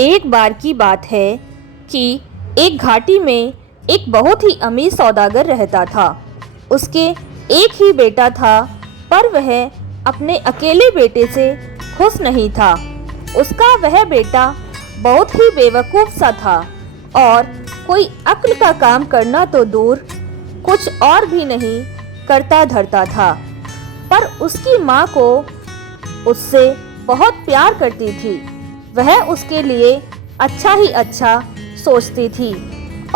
एक बार की बात है कि एक घाटी में एक बहुत ही अमीर सौदागर रहता था। उसके एक ही बेटा था, पर वह अपने अकेले बेटे से खुश नहीं था। उसका वह बेटा बहुत ही बेवकूफ़ सा था और कोई अक्ल का काम करना तो दूर, कुछ और भी नहीं करता धरता था। पर उसकी माँ को उससे बहुत प्यार करती थी। वह उसके लिए अच्छा ही अच्छा सोचती थी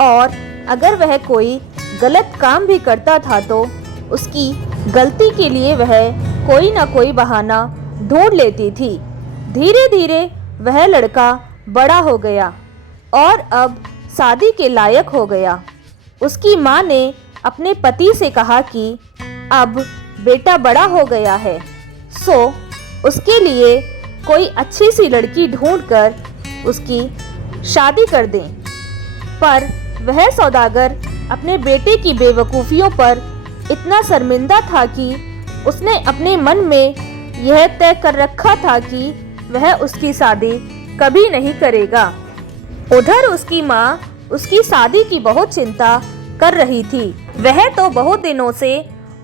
और अगर वह कोई गलत काम भी करता था तो उसकी गलती के लिए वह कोई ना कोई बहाना ढूंढ लेती थी। धीरे धीरे वह लड़का बड़ा हो गया और अब शादी के लायक हो गया। उसकी माँ ने अपने पति से कहा कि अब बेटा बड़ा हो गया है, सो उसके लिए कोई अच्छी सी लड़की ढूंढकर उसकी शादी कर दें। पर वह सौदागर अपने बेटे की बेवकूफ़ियों पर इतना शर्मिंदा था कि उसने अपने मन में यह तय कर रखा था कि वह उसकी शादी कभी नहीं करेगा। उधर उसकी माँ उसकी शादी की बहुत चिंता कर रही थी। वह तो बहुत दिनों से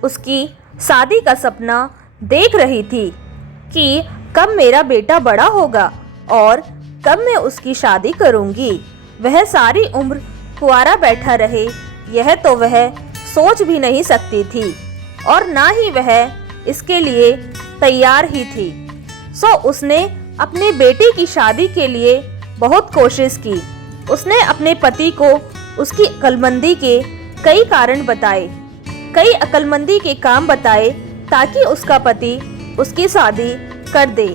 उसकी शादी का सपना देख रही थी कि कब मेरा बेटा बड़ा होगा और कब मैं उसकी शादी करूंगी। वह सारी उम्र कुंवारा बैठा रहे, यह तो वह सोच भी नहीं सकती थी और ना ही वह इसके लिए तैयार ही थी। सो उसने अपने बेटे की शादी के लिए बहुत कोशिश की। उसने अपने पति को उसकी अक्लमंदी के कई कारण बताए, कई अक्लमंदी के काम बताए ताकि उसका पति उसकी शादी कर दे।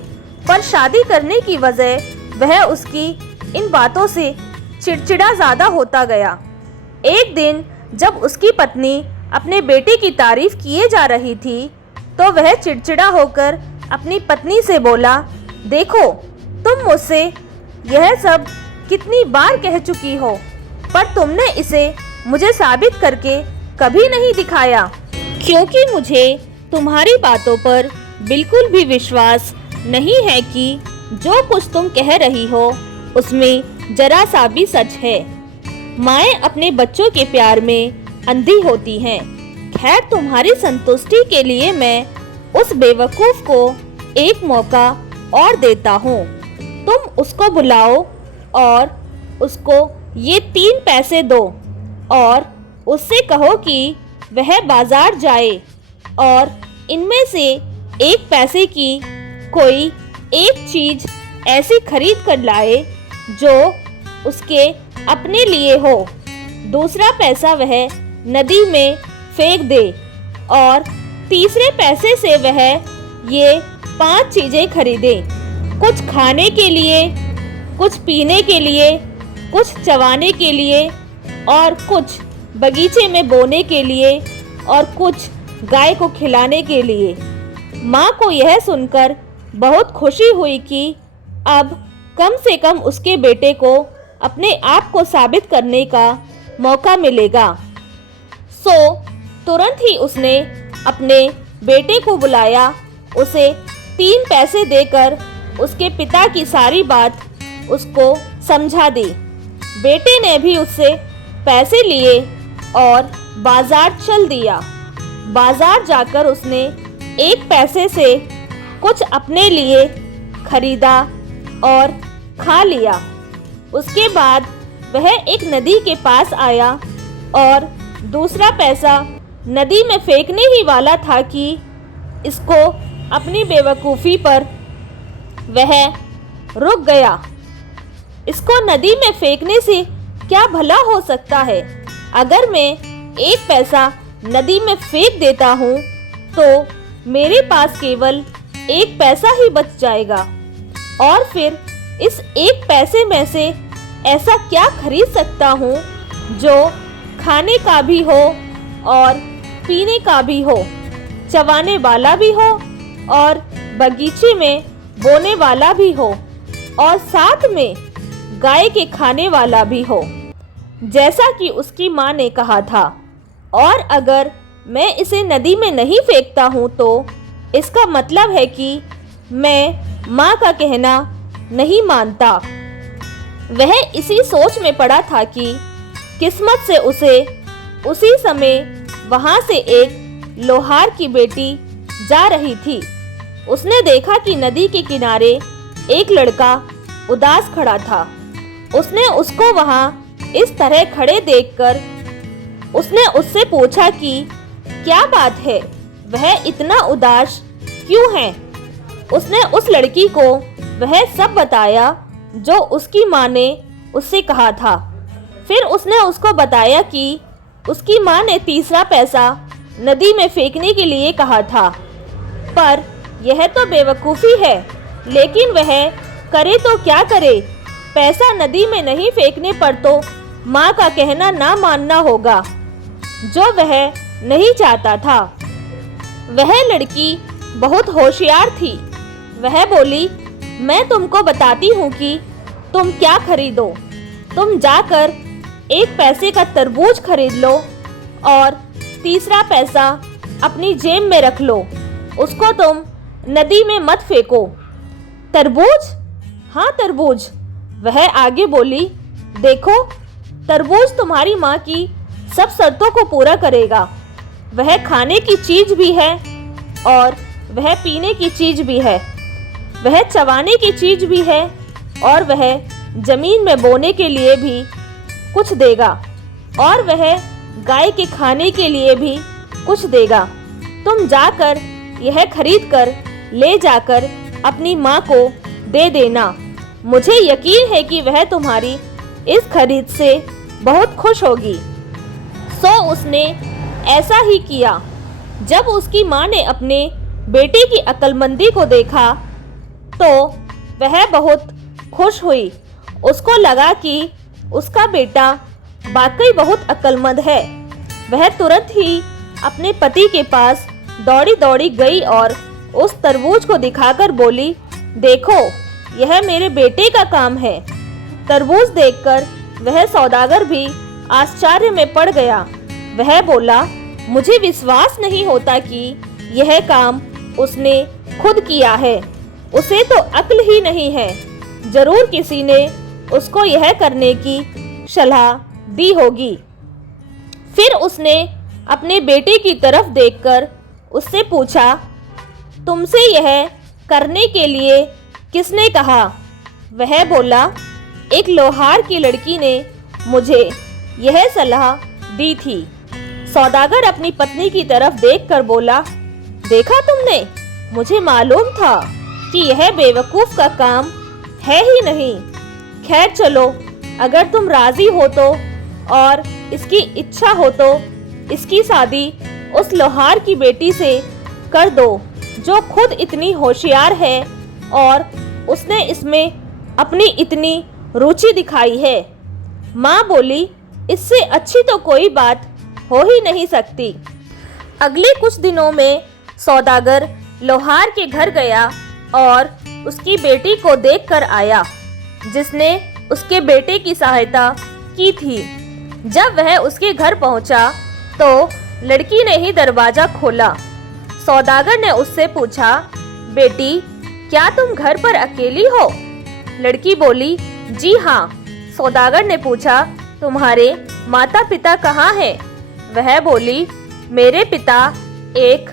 पर शादी करने की वजह वह उसकी इन बातों से चिड़चिड़ा ज़्यादा होता गया। एक दिन जब उसकी पत्नी अपने बेटे की तारीफ किए जा रही थी तो वह चिड़चिड़ा होकर अपनी पत्नी से बोला, देखो तुम मुझसे यह सब कितनी बार कह चुकी हो, पर तुमने इसे मुझे साबित करके कभी नहीं दिखाया, क्योंकि मुझे तुम्हारी बातों पर बिल्कुल भी विश्वास नहीं है कि जो कुछ तुम कह रही हो उसमें जरा सा भी सच है। माएँ अपने बच्चों के प्यार में अंधी होती हैं। खैर, तुम्हारी संतुष्टि के लिए मैं उस बेवकूफ़ को एक मौका और देता हूँ। तुम उसको बुलाओ और उसको ये 3 पैसे दो और उससे कहो कि वह बाजार जाए और इनमें से 1 पैसे की कोई एक चीज़ ऐसी खरीद कर लाए जो उसके अपने लिए हो। दूसरा पैसा वह नदी में फेंक दे और तीसरे पैसे से वह ये 5 चीज़ें खरीदे, कुछ खाने के लिए, कुछ पीने के लिए, कुछ चबाने के लिए और कुछ बगीचे में बोने के लिए और कुछ गाय को खिलाने के लिए। माँ को यह सुनकर बहुत खुशी हुई कि अब कम से कम उसके बेटे को अपने आप को साबित करने का मौका मिलेगा। सो तुरंत ही उसने अपने बेटे को बुलाया, उसे 3 पैसे देकर उसके पिता की सारी बात उसको समझा दी। बेटे ने भी उससे पैसे लिए और बाजार चल दिया। बाजार जाकर उसने 1 पैसे से कुछ अपने लिए खरीदा और खा लिया। उसके बाद वह एक नदी के पास आया और दूसरा पैसा नदी में फेंकने ही वाला था कि इसको अपनी बेवकूफ़ी पर वह रुक गया। इसको नदी में फेंकने से क्या भला हो सकता है? अगर मैं 1 पैसा नदी में फेंक देता हूँ तो मेरे पास केवल 1 पैसा ही बच जाएगा और फिर इस 1 पैसे में से ऐसा क्या खरीद सकता हूँ जो खाने का भी हो और पीने का भी हो, चबाने वाला भी हो और बगीचे में बोने वाला भी हो और साथ में गाय के खाने वाला भी हो, जैसा कि उसकी माँ ने कहा था। और अगर मैं इसे नदी में नहीं फेंकता हूँ तो इसका मतलब है कि मैं माँ का कहना नहीं मानता। वह इसी सोच में पड़ा था कि किस्मत से उसे उसी समय वहां से एक लोहार की बेटी जा रही थी। उसने देखा कि नदी के किनारे एक लड़का उदास खड़ा था। उसने उसको वहां इस तरह खड़े देखकर उसने उससे पूछा कि क्या बात है, वह इतना उदास क्यों है। उसने उस लड़की को वह सब बताया जो उसकी माँ ने उससे कहा था। फिर उसने उसको बताया कि उसकी माँ ने तीसरा पैसा नदी में फेंकने के लिए कहा था, पर यह तो बेवकूफ़ी है, लेकिन वह करे तो क्या करे। पैसा नदी में नहीं फेंकने पर तो माँ का कहना ना मानना होगा, जो वह नहीं चाहता था। वह लड़की बहुत होशियार थी। वह बोली, मैं तुमको बताती हूँ कि तुम क्या खरीदो। तुम जाकर एक पैसे का तरबूज खरीद लो और तीसरा पैसा अपनी जेब में रख लो। उसको तुम नदी में मत फेंको। तरबूज? हाँ तरबूज। वह आगे बोली, देखो तरबूज तुम्हारी माँ की सब शर्तों को पूरा करेगा। वह खाने की चीज़ भी है और वह पीने की चीज़ भी है। वह चबाने की चीज़ भी है और वह जमीन में बोने के लिए भी कुछ देगा और वह गाय के खाने के लिए भी कुछ देगा। तुम जाकर यह खरीद कर ले जाकर अपनी माँ को दे देना। मुझे यकीन है कि वह तुम्हारी इस खरीद से बहुत खुश होगी। सो उसने ऐसा ही किया। जब उसकी माँ ने अपने बेटे की अक्लमंदी को देखा तो वह बहुत खुश हुई। उसको लगा कि उसका बेटा वाकई बहुत अक्लमंद है। वह तुरंत ही अपने पति के पास दौड़ी दौड़ी गई और उस तरबूज को दिखाकर बोली, देखो यह मेरे बेटे का काम है। तरबूज देखकर वह सौदागर भी आश्चर्य में पड़ गया। वह बोला, मुझे विश्वास नहीं होता कि यह काम उसने खुद किया है। उसे तो अक्ल ही नहीं है। जरूर किसी ने उसको यह करने की सलाह दी होगी। फिर उसने अपने बेटे की तरफ देखकर उससे पूछा, तुमसे यह करने के लिए किसने कहा। वह बोला, एक लोहार की लड़की ने मुझे यह सलाह दी थी। सौदागर अपनी पत्नी की तरफ देखकर बोला, देखा तुमने, मुझे मालूम था कि यह बेवकूफ़ का काम है ही नहीं। खैर चलो, अगर तुम राजी हो तो और इसकी इच्छा हो तो इसकी शादी उस लोहार की बेटी से कर दो, जो खुद इतनी होशियार है और उसने इसमें अपनी इतनी रुचि दिखाई है। माँ बोली, इससे अच्छी तो कोई बात हो ही नहीं सकती। अगले कुछ दिनों में सौदागर लोहार के घर गया और उसकी बेटी को देखकर आया, जिसने उसके बेटे की सहायता की थी। जब वह उसके घर पहुंचा तो लड़की ने ही दरवाज़ा खोला। सौदागर ने उससे पूछा, बेटी क्या तुम घर पर अकेली हो। लड़की बोली, जी हाँ। सौदागर ने पूछा, तुम्हारे माता पिता कहाँ हैं। वह बोली, मेरे पिता एक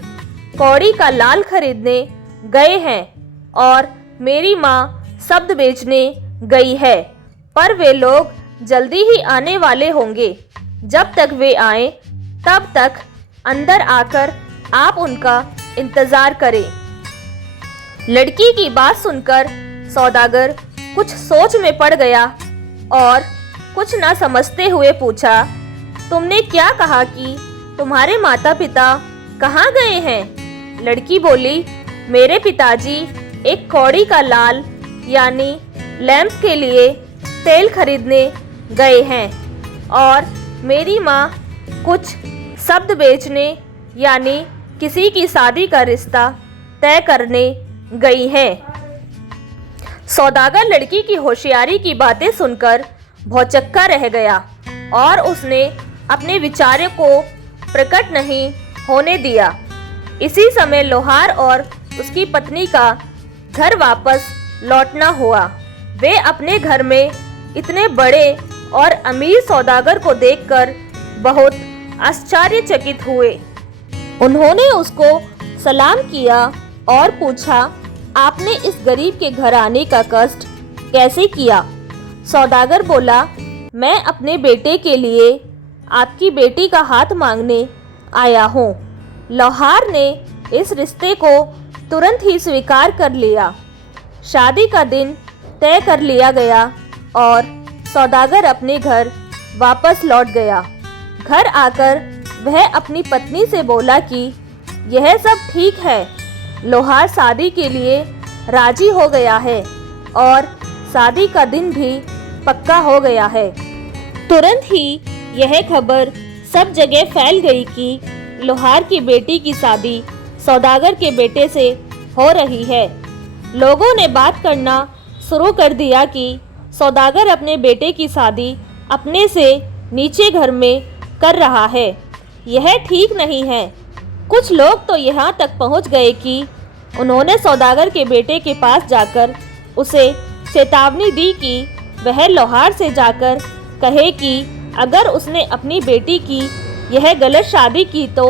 कौड़ी का लाल खरीदने गए हैं और मेरी माँ शब्द बेचने गई है, पर वे लोग जल्दी ही आने वाले होंगे। जब तक वे आए तब तक अंदर आकर आप उनका इंतज़ार करें। लड़की की बात सुनकर सौदागर कुछ सोच में पड़ गया और कुछ न समझते हुए पूछा, तुमने क्या कहा कि तुम्हारे माता पिता कहाँ गए हैं। लड़की बोली, मेरे पिताजी एक कौड़ी का लाल यानी लैंप के लिए तेल खरीदने गए हैं और मेरी माँ कुछ शब्द बेचने यानी किसी की शादी का रिश्ता तय करने गई है। सौदागर लड़की की होशियारी की बातें सुनकर भौचक्का रह गया और उसने अपने विचारों को प्रकट नहीं होने दिया। इसी समय लोहार और उसकी पत्नी का घर वापस लौटना हुआ। वे अपने घर में इतने बड़े और अमीर सौदागर को देखकर बहुत आश्चर्यचकित हुए। उन्होंने उसको सलाम किया और पूछा, आपने इस गरीब के घर आने का कष्ट कैसे किया? सौदागर बोला, मैं अपने बेटे के लिए आपकी बेटी का हाथ मांगने आया हूँ। लोहार ने इस रिश्ते को तुरंत ही स्वीकार कर लिया। शादी का दिन तय कर लिया गया और सौदागर अपने घर वापस लौट गया। घर आकर वह अपनी पत्नी से बोला कि यह सब ठीक है, लोहार शादी के लिए राजी हो गया है और शादी का दिन भी पक्का हो गया है। तुरंत ही यह खबर सब जगह फैल गई कि लोहार की बेटी की शादी सौदागर के बेटे से हो रही है। लोगों ने बात करना शुरू कर दिया कि सौदागर अपने बेटे की शादी अपने से नीचे घर में कर रहा है। यह ठीक नहीं है। कुछ लोग तो यहाँ तक पहुँच गए कि उन्होंने सौदागर के बेटे के पास जाकर उसे चेतावनी दी कि वह लोहार से जाकर कहे कि अगर उसने अपनी बेटी की यह गलत शादी की तो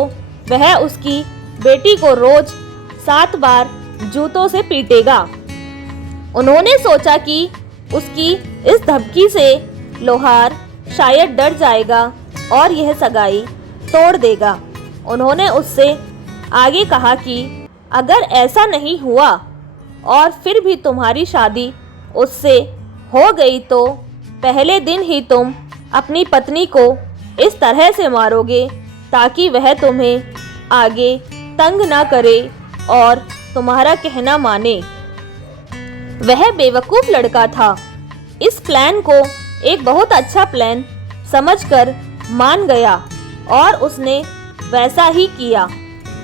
वह उसकी बेटी को रोज 7 बार जूतों से पीटेगा। उन्होंने सोचा कि उसकी इस धमकी से लोहार शायद डर जाएगा और यह सगाई तोड़ देगा। उन्होंने उससे आगे कहा कि अगर ऐसा नहीं हुआ और फिर भी तुम्हारी शादी उससे हो गई तो पहले दिन ही तुम अपनी पत्नी को इस तरह से मारोगे ताकि वह तुम्हें आगे तंग ना करे और तुम्हारा कहना माने। वह बेवकूफ़ लड़का था। इस प्लान को एक बहुत अच्छा प्लान समझकर मान गया और उसने वैसा ही किया।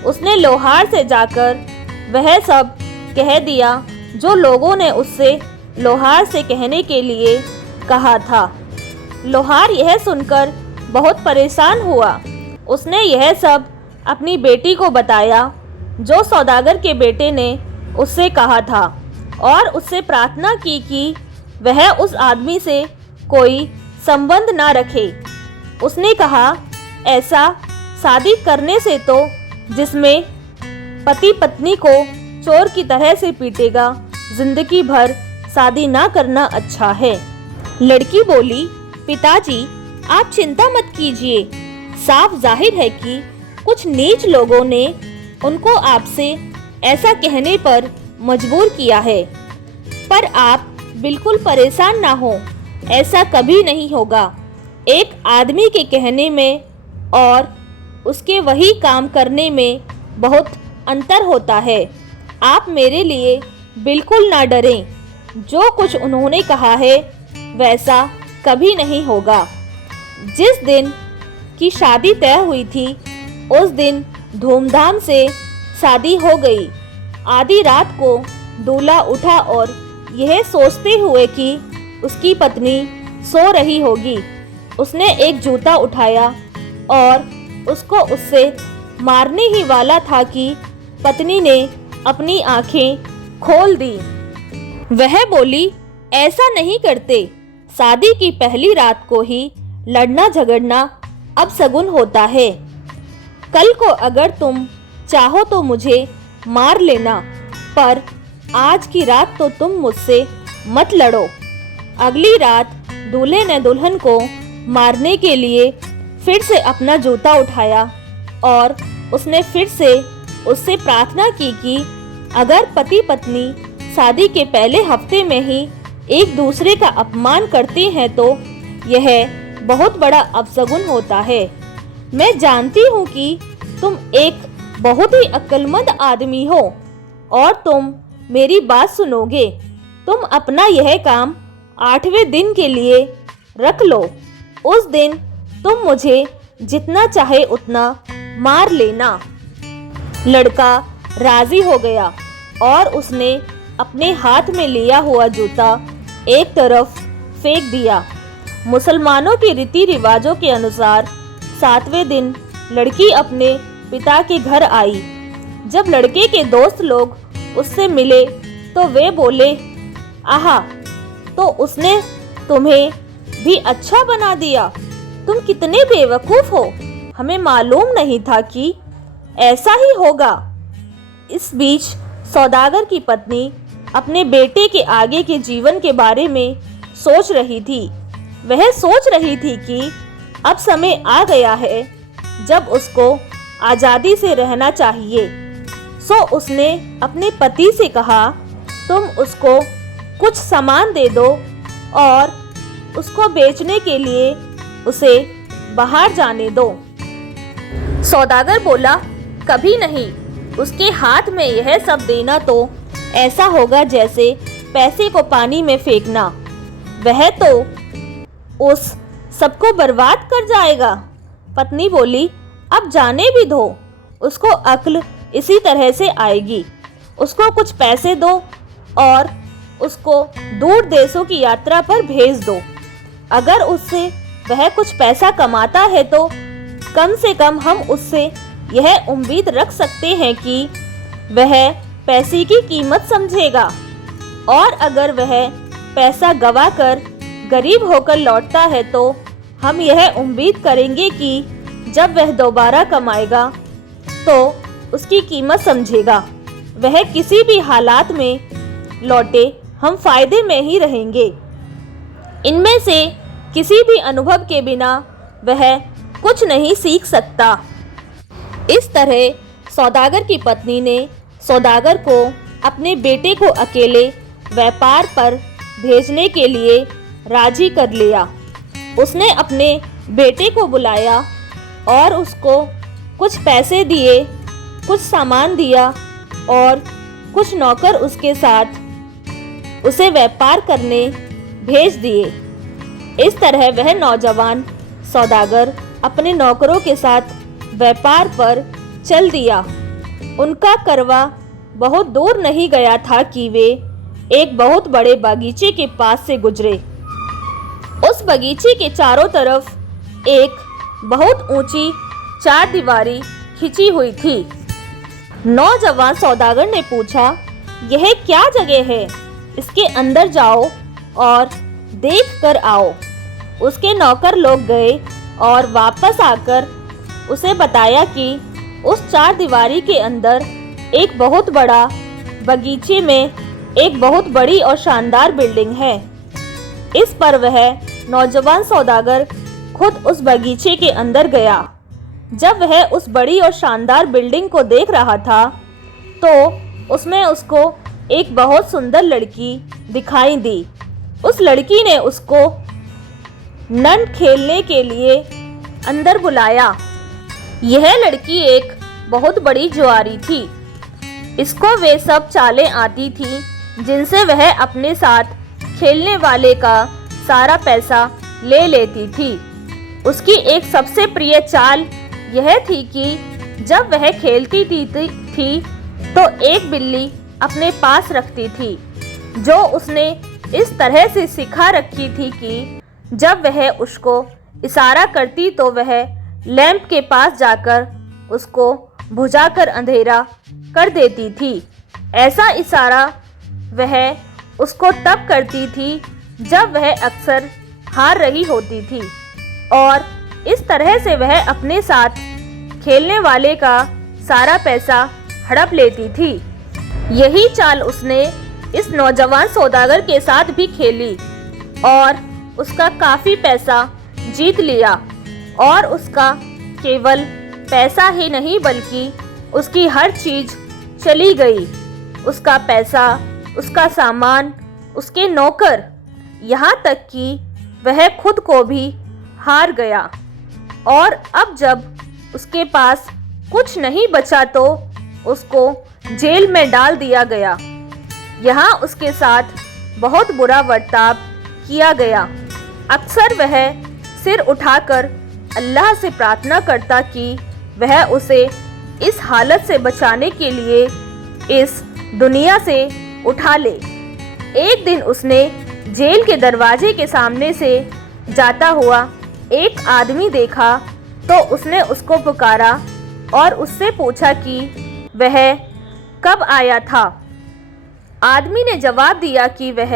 उसने लोहार से जाकर वह सब कह दिया जो लोगों ने उससे लोहार से कहने के लिए कहा था। लोहार यह सुनकर बहुत परेशान हुआ। उसने यह सब अपनी बेटी को बताया जो सौदागर के बेटे ने उससे कहा था और उससे प्रार्थना की कि वह उस आदमी से कोई संबंध ना रखे। उसने कहा, ऐसा शादी करने से तो जिसमें पति पत्नी को चोर की तरह से पीटेगा, जिंदगी भर शादी ना करना अच्छा है। लड़की बोली, पिताजी आप चिंता मत कीजिए। साफ जाहिर है कि कुछ नीच लोगों ने उनको आपसे ऐसा कहने पर मजबूर किया है, पर आप बिल्कुल परेशान ना हो, ऐसा कभी नहीं होगा। एक आदमी के कहने में और उसके वही काम करने में बहुत अंतर होता है। आप मेरे लिए बिल्कुल ना डरें। जो कुछ उन्होंने कहा है वैसा कभी नहीं होगा। जिस दिन की शादी तय हुई थी उस दिन धूमधाम से शादी हो गई। आधी रात को दूल्हा उठा और यह सोचते हुए कि उसकी पत्नी सो रही होगी, उसने एक जूता उठाया और उसको उससे मारने ही वाला था कि पत्नी ने अपनी आंखें खोल दी। वह बोली, ऐसा नहीं करते। शादी की पहली रात को ही लड़ना झगड़ना अपशगुन होता है। कल को अगर तुम चाहो तो मुझे मार लेना, पर आज की रात तो तुम मुझसे मत लड़ो। अगली रात दूल्हे ने दुल्हन को मारने के लिए फिर से अपना जूता उठाया और उसने फिर से उससे प्रार्थना की कि अगर पति पत्नी शादी के पहले हफ्ते में ही एक दूसरे का अपमान करते हैं तो यह बहुत बड़ा अपशगुन होता है। मैं जानती हूँ कि तुम एक बहुत ही अक्लमंद आदमी हो और तुम मेरी बात सुनोगे। तुम अपना यह काम 8वें दिन के लिए रख लो। उस दिन तुम मुझे जितना चाहे उतना मार लेना। लड़का राजी हो गया और उसने अपने हाथ में लिया हुआ जूता एक तरफ फेंक दिया। मुसलमानों के रीति रिवाजों के अनुसार 7वें दिन लड़की अपने पिता के घर आई। जब लड़के के दोस्त लोग उससे मिले तो वे बोले, आहा, तो उसने तुम्हें भी अच्छा बना दिया। तुम कितने बेवकूफ़ हो, हमें मालूम नहीं था कि ऐसा ही होगा। इस बीच सौदागर की पत्नी अपने बेटे के आगे के जीवन के बारे में सोच रही थी। वह सोच रही थी कि अब समय आ गया है जब उसको आज़ादी से रहना चाहिए। सो उसने अपने पति से कहा, तुम उसको कुछ सामान दे दो और उसको बेचने के लिए उसे बाहर जाने दो। सौदागर बोला, कभी नहीं। उसके हाथ में यह सब देना तो ऐसा होगा जैसे पैसे को पानी में फेंकना। वह तो उस सबको बर्बाद कर जाएगा। पत्नी बोली, अब जाने भी दो, उसको अक्ल इसी तरह से आएगी। उसको कुछ पैसे दो और उसको दूर देशों की यात्रा पर भेज दो। अगर उससे वह कुछ पैसा कमाता है तो कम से कम हम उससे यह उम्मीद रख सकते हैं कि वह पैसे की कीमत समझेगा, और अगर वह पैसा गवाकर गरीब होकर लौटता है तो हम यह उम्मीद करेंगे कि जब वह दोबारा कमाएगा तो उसकी कीमत समझेगा। वह किसी भी हालात में लौटे, हम फायदे में ही रहेंगे। इनमें से किसी भी अनुभव के बिना वह कुछ नहीं सीख सकता। इस तरह सौदागर की पत्नी ने सौदागर को अपने बेटे को अकेले व्यापार पर भेजने के लिए राजी कर लिया। उसने अपने बेटे को बुलाया और उसको कुछ पैसे दिए, कुछ सामान दिया और कुछ नौकर उसके साथ उसे व्यापार करने भेज दिए। इस तरह वह नौजवान सौदागर अपने नौकरों के साथ व्यापार पर चल दिया। उनका करवा बहुत दूर नहीं गया था कि वे एक बहुत बड़े बगीचे के पास से गुजरे। उस बगीचे के चारों तरफ एक बहुत ऊंची चारदीवारी खिंची हुई थी। नौजवान सौदागर ने पूछा, यह क्या जगह है? इसके अंदर जाओ और देख कर आओ। उसके नौकर लोग गए और वापस आकर उसे बताया कि उस चारदीवारी के अंदर एक बहुत बड़ा बगीचे में एक बहुत बड़ी और शानदार बिल्डिंग है। इस पर वह नौजवान सौदागर खुद उस बगीचे के अंदर गया। जब वह उस बड़ी और शानदार बिल्डिंग को देख रहा था तो उसमें उसको एक बहुत सुंदर लड़की दिखाई दी। उस लड़की ने उसको नन खेलने के लिए अंदर बुलाया। यह लड़की एक बहुत बड़ी जुआरी थी। इसको वे सब चालें आती थी जिनसे वह अपने साथ खेलने वाले का सारा पैसा ले लेती थी। उसकी एक सबसे प्रिय चाल यह थी कि जब वह खेलती थी तो एक बिल्ली अपने पास रखती थी, जो उसने इस तरह से सिखा रखी थी कि जब वह उसको इशारा करती तो वह लैंप के पास जाकर उसको बुझाकर अंधेरा कर देती थी। ऐसा इशारा वह उसको तब करती थी जब वह अक्सर हार रही होती थी, और इस तरह से वह अपने साथ खेलने वाले का सारा पैसा हड़प लेती थी। यही चाल उसने इस नौजवान सौदागर के साथ भी खेली और उसका काफ़ी पैसा जीत लिया। और उसका केवल पैसा ही नहीं बल्कि उसकी हर चीज़ चली गई। उसका पैसा, उसका सामान, उसके नौकर, यहाँ तक कि वह खुद को भी हार गया। और अब जब उसके पास कुछ नहीं बचा तो उसको जेल में डाल दिया गया। यहाँ उसके साथ बहुत बुरा बर्ताव किया गया। अक्सर वह सिर उठाकर अल्लाह से प्रार्थना करता कि वह उसे इस हालत से बचाने के लिए इस दुनिया से उठा ले। एक दिन उसने जेल के दरवाजे के सामने से जाता हुआ एक आदमी देखा तो उसने उसको पुकारा और उससे पूछा कि वह कब आया था। आदमी ने जवाब दिया कि वह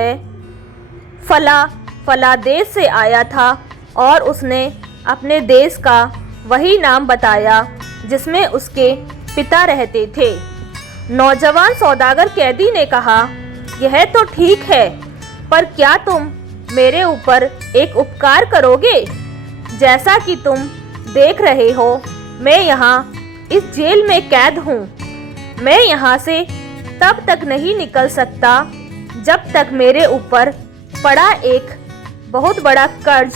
फला फलादेश से आया था और उसने अपने देश का वही नाम बताया जिसमें उसके पिता रहते थे। नौजवान सौदागर कैदी ने कहा, यह तो ठीक है, पर क्या तुम मेरे ऊपर एक उपकार करोगे? जैसा कि तुम देख रहे हो, मैं यहाँ इस जेल में कैद हूँ। मैं यहाँ से तब तक नहीं निकल सकता जब तक मेरे ऊपर पड़ा एक बहुत बड़ा कर्ज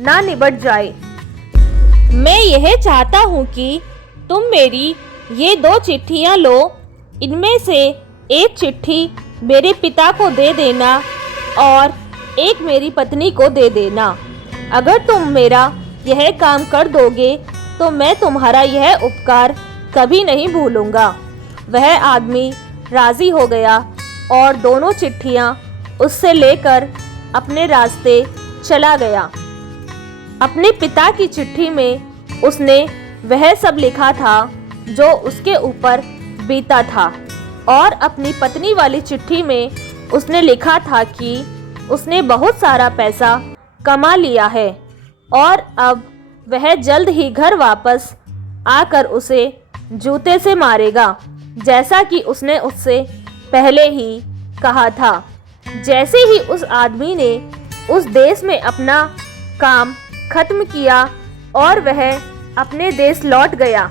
ना निबट जाए। मैं यह चाहता हूँ कि तुम मेरी ये 2 चिट्ठियाँ लो। इनमें से एक चिट्ठी मेरे पिता को दे देना और एक मेरी पत्नी को दे देना। अगर तुम मेरा यह काम कर दोगे तो मैं तुम्हारा यह उपकार कभी नहीं भूलूंगा। वह आदमी राजी हो गया और दोनों चिट्ठियाँ उससे लेकर अपने रास्ते चला गया। अपने पिता की चिट्ठी में उसने वह सब लिखा था जो उसके ऊपर बीता था, और अपनी पत्नी वाली चिट्ठी में उसने लिखा था कि उसने बहुत सारा पैसा कमा लिया है और अब वह जल्द ही घर वापस आकर उसे जूते से मारेगा, जैसा कि उसने उससे पहले ही कहा था। जैसे ही उस आदमी ने उस देश में अपना काम खत्म किया और वह अपने देश लौट गया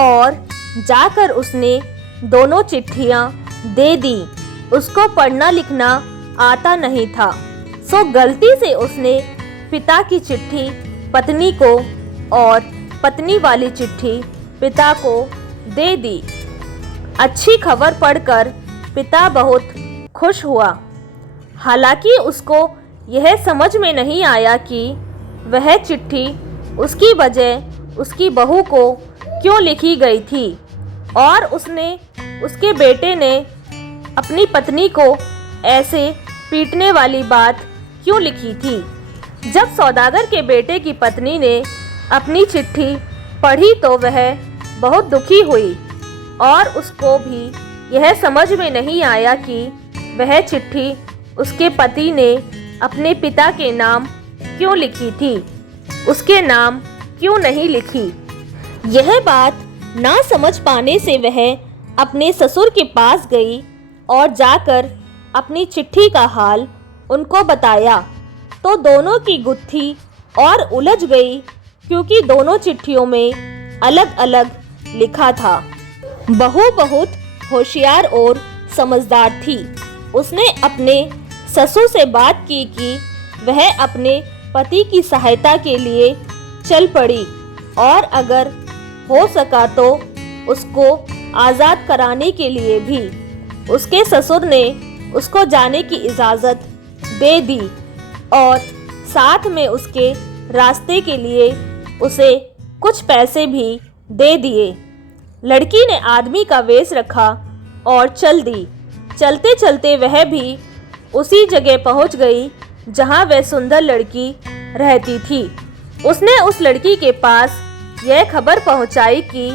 और जाकर उसने दोनों चिट्ठियाँ दे दी। उसको पढ़ना लिखना आता नहीं था, सो गलती से उसने पिता की चिट्ठी पत्नी को और पत्नी वाली चिट्ठी पिता को दे दी। अच्छी खबर पढ़कर पिता बहुत खुश हुआ। हालांकि उसको यह समझ में नहीं आया कि वह चिट्ठी उसकी वजह उसकी बहू को क्यों लिखी गई थी और उसने उसके बेटे ने अपनी पत्नी को ऐसे पीटने वाली बात क्यों लिखी थी। जब सौदागर के बेटे की पत्नी ने अपनी चिट्ठी पढ़ी तो वह बहुत दुखी हुई और उसको भी यह समझ में नहीं आया कि वह चिट्ठी उसके पति ने अपने पिता के नाम क्यों लिखी थी, उसके नाम क्यों नहीं लिखी। यह बात ना समझ पाने से वह अपने ससुर के पास गई और जाकर अपनी चिट्ठी का हाल उनको बताया तो दोनों की गुत्थी और उलझ गई, क्योंकि दोनों चिट्ठियों में अलग अलग लिखा था। बहू बहुत होशियार और समझदार थी। उसने अपने ससुर से बात की कि वह अपने पति की सहायता के लिए चल पड़ी और अगर हो सका तो उसको आज़ाद कराने के लिए भी। उसके ससुर ने उसको जाने की इजाज़त दे दी और साथ में उसके रास्ते के लिए उसे कुछ पैसे भी दे दिए। लड़की ने आदमी का वेश रखा और चल दी। चलते चलते वह भी उसी जगह पहुंच गई जहां वह सुंदर लड़की रहती थी। उसने उस लड़की के पास यह खबर पहुंचाई कि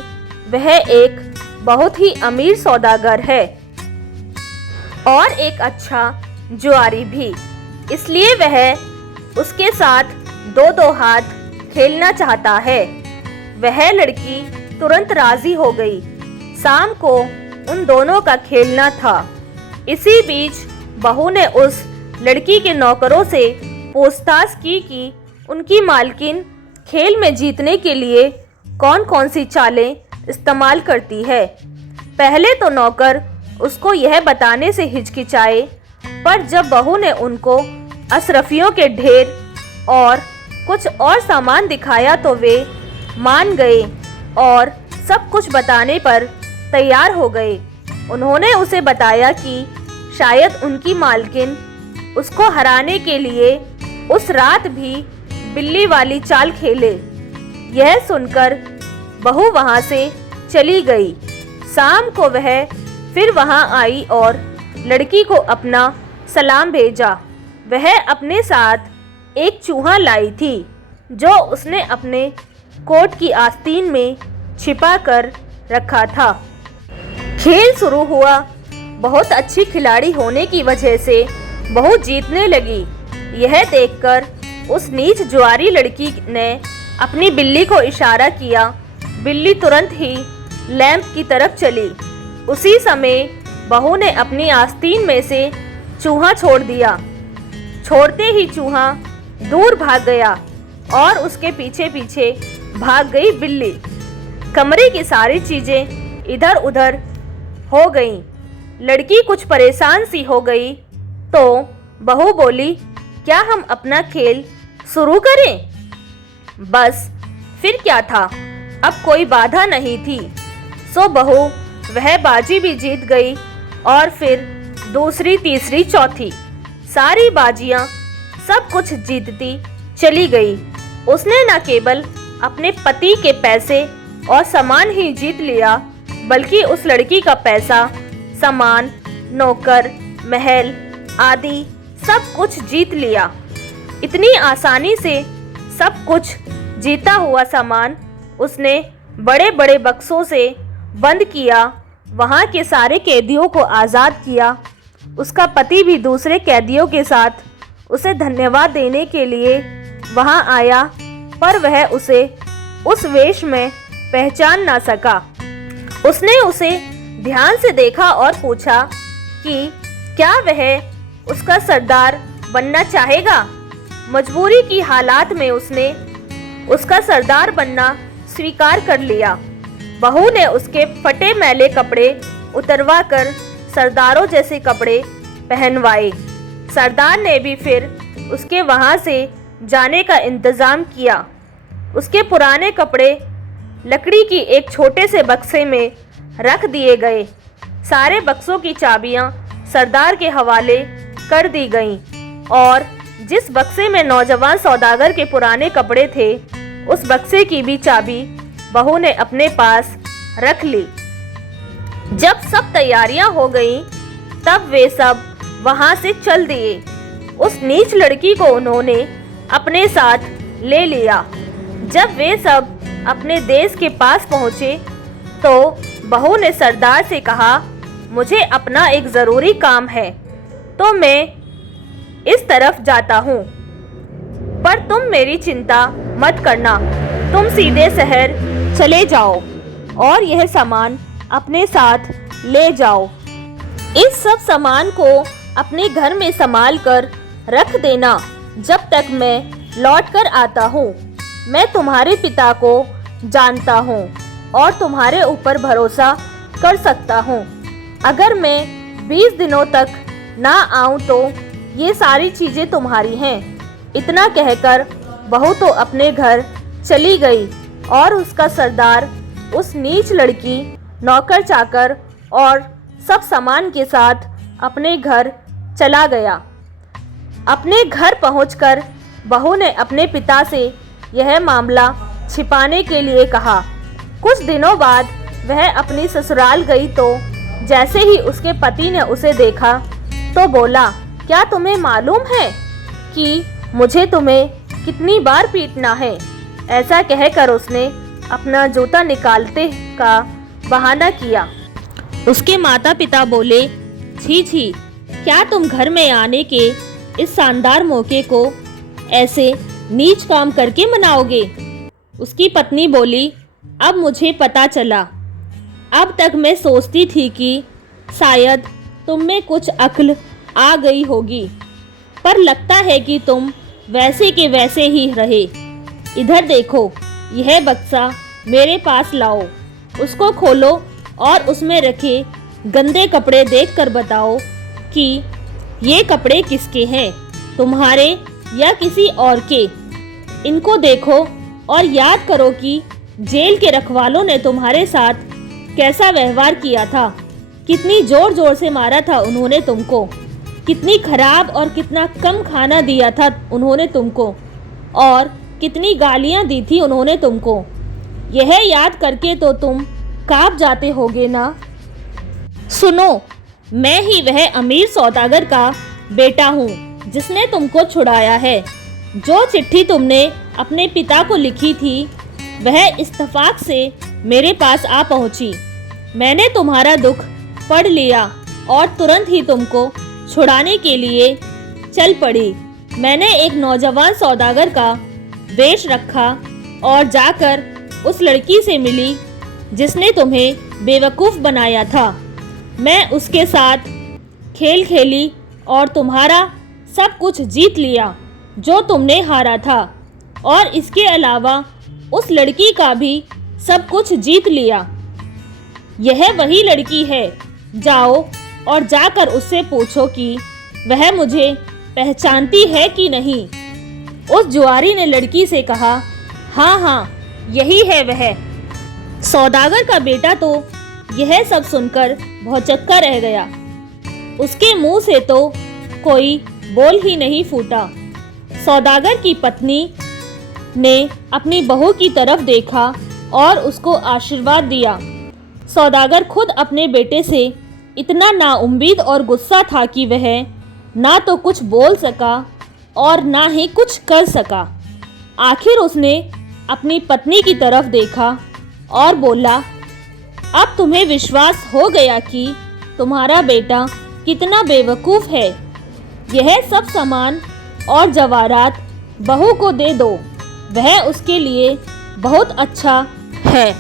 वह एक बहुत ही अमीर सौदागर है और एक अच्छा जुआरी भी, इसलिए वह उसके साथ दो दो हाथ खेलना चाहता है। वह लड़की तुरंत राजी हो गई। शाम को उन दोनों का खेलना था। इसी बीच बहू ने उस लड़की के नौकरों से पूछताछ की कि उनकी मालकिन खेल में जीतने के लिए कौन कौन सी चालें इस्तेमाल करती है। पहले तो नौकर उसको यह बताने से हिचकिचाए, पर जब बहू ने उनको अशरफियों के ढेर और कुछ और सामान दिखाया तो वे मान गए और सब कुछ बताने पर तैयार हो गए। उन्होंने उसे बताया कि शायद उनकी मालकिन उसको हराने के लिए उस रात भी बिल्ली वाली चाल खेले। यह सुनकर बहू वहां से चली गई। शाम को वह फिर वहां आई और लड़की को अपना सलाम भेजा। वह अपने साथ एक चूहा लाई थी जो उसने अपने कोट की आस्तीन में छिपा कर रखा था। खेल शुरू हुआ। बहुत अच्छी खिलाड़ी होने की वजह से बहू जीतने लगी। यह देखकर उस नीच जुआरी लड़की ने अपनी बिल्ली को इशारा किया। बिल्ली तुरंत ही लैंप की तरफ चली। उसी समय बहू ने अपनी आस्तीन में से चूहा छोड़ दिया। छोड़ते ही चूहा दूर भाग गया और उसके पीछे पीछे भाग गई बिल्ली। कमरे की सारी चीज़ें इधर उधर हो गईं। लड़की कुछ परेशान सी हो गई तो बहू बोली, क्या हम अपना खेल शुरू करें? बस फिर क्या था, अब कोई बाधा नहीं थी। सो बहू वह बाजी भी जीत गई और फिर दूसरी, तीसरी, चौथी सारी बाजियां सब कुछ जीतती चली गई। उसने न केवल अपने पति के पैसे और सामान ही जीत लिया, बल्कि उस लड़की का पैसा, सामान, नौकर, महल आदि सब कुछ जीत लिया। इतनी आसानी से सब कुछ जीता हुआ सामान उसने बड़े बड़े बक्सों से बंद किया। वहाँ के सारे कैदियों को आज़ाद किया। उसका पति भी दूसरे कैदियों के साथ उसे धन्यवाद देने के लिए वहाँ आया, पर वह उसे उस वेश में पहचान ना सका। उसने उसे ध्यान से देखा और पूछा कि क्या वह उसका सरदार बनना चाहेगा। मजबूरी की हालात में उसने उसका सरदार बनना स्वीकार कर लिया। बहू ने उसके फटे मैले कपड़े उतरवा कर सरदारों जैसे कपड़े पहनवाए। सरदार ने भी फिर उसके वहाँ से जाने का इंतज़ाम किया। उसके पुराने कपड़े लकड़ी की एक छोटे से बक्से में रख दिए गए। सारे बक्सों की चाबियाँ सरदार के हवाले कर दी गईं और जिस बक्से में नौजवान सौदागर के पुराने कपड़े थे, उस बक्से की भी चाबी बहू ने अपने पास रख ली। जब सब तैयारियां हो गईं, तब वे सब वहां से चल दिए। उस नीच लड़की को उन्होंने अपने साथ ले लिया। जब वे सब अपने देश के पास पहुंचे, तो बहू ने सरदार से कहा, मुझे अपना एक ज़रूरी काम है, तो मैं इस तरफ जाता हूँ, पर तुम मेरी चिंता मत करना। तुम सीधे शहर चले जाओ और यह सामान अपने साथ ले जाओ। इस सब सामान को अपने घर में संभाल कर रख देना जब तक मैं लौट कर आता हूँ। मैं तुम्हारे पिता को जानता हूँ और तुम्हारे ऊपर भरोसा कर सकता हूँ। अगर मैं 20 दिनों तक ना आऊँ तो ये सारी चीज़ें तुम्हारी हैं। इतना कहकर बहू तो अपने घर चली गई और उसका सरदार उस नीच लड़की, नौकर चाकर और सब सामान के साथ अपने घर चला गया। अपने घर पहुंचकर बहू ने अपने पिता से यह मामला छिपाने के लिए कहा। कुछ दिनों बाद वह अपनी ससुराल गई तो जैसे ही उसके पति ने उसे देखा तो बोला, क्या तुम्हें मालूम है कि मुझे तुम्हें कितनी बार पीटना है? ऐसा कहकर उसने अपना जूता निकालते का बहाना किया। उसके माता पिता बोले, छी छी, क्या तुम घर में आने के इस शानदार मौके को ऐसे नीच काम करके मनाओगे? उसकी पत्नी बोली, अब मुझे पता चला। अब तक मैं सोचती थी कि शायद तुम में कुछ अक्ल आ गई होगी, पर लगता है कि तुम वैसे के वैसे ही रहे। इधर देखो, यह बक्सा मेरे पास लाओ। उसको खोलो और उसमें रखे गंदे कपड़े देखकर बताओ कि ये कपड़े किसके हैं, तुम्हारे या किसी और के। इनको देखो और याद करो कि जेल के रखवालों ने तुम्हारे साथ कैसा व्यवहार किया था, कितनी जोर जोर से मारा था उन्होंने तुमको, कितनी खराब और कितना कम खाना दिया था उन्होंने तुमको, और कितनी गालियां दी थी उन्होंने तुमको। यह याद करके तो तुम कांप जाते होगे ना। सुनो, मैं ही वह अमीर सौदागर का बेटा हूँ जिसने तुमको छुड़ाया है। जो चिट्ठी तुमने अपने पिता को लिखी थी वह इत्तेफाक से मेरे पास आ पहुँची। मैंने तुम्हारा दुख पढ़ लिया और तुरंत ही तुमको छुड़ाने के लिए चल पड़ी। मैंने एक नौजवान सौदागर का वेश रखा और जाकर उस लड़की से मिली जिसने तुम्हें बेवकूफ़ बनाया था। मैं उसके साथ खेल खेली और तुम्हारा सब कुछ जीत लिया जो तुमने हारा था, और इसके अलावा उस लड़की का भी सब कुछ जीत लिया। यह वही लड़की है। जाओ और जाकर उससे पूछो कि वह मुझे पहचानती है कि नहीं। उस जुआरी ने लड़की से कहा, हाँ हाँ, यही है वह। सौदागर का बेटा तो यह सब सुनकर भौचक्का रह गया। उसके मुंह से तो कोई बोल ही नहीं फूटा। सौदागर की पत्नी ने अपनी बहू की तरफ देखा और उसको आशीर्वाद दिया। सौदागर खुद अपने बेटे से इतना नाउम्मीद और गुस्सा था कि वह ना तो कुछ बोल सका और ना ही कुछ कर सका। आखिर उसने अपनी पत्नी की तरफ देखा और बोला, अब तुम्हें विश्वास हो गया कि तुम्हारा बेटा कितना बेवकूफ़ है। यह सब सामान और जवाहरात बहू को दे दो, वह उसके लिए बहुत अच्छा है।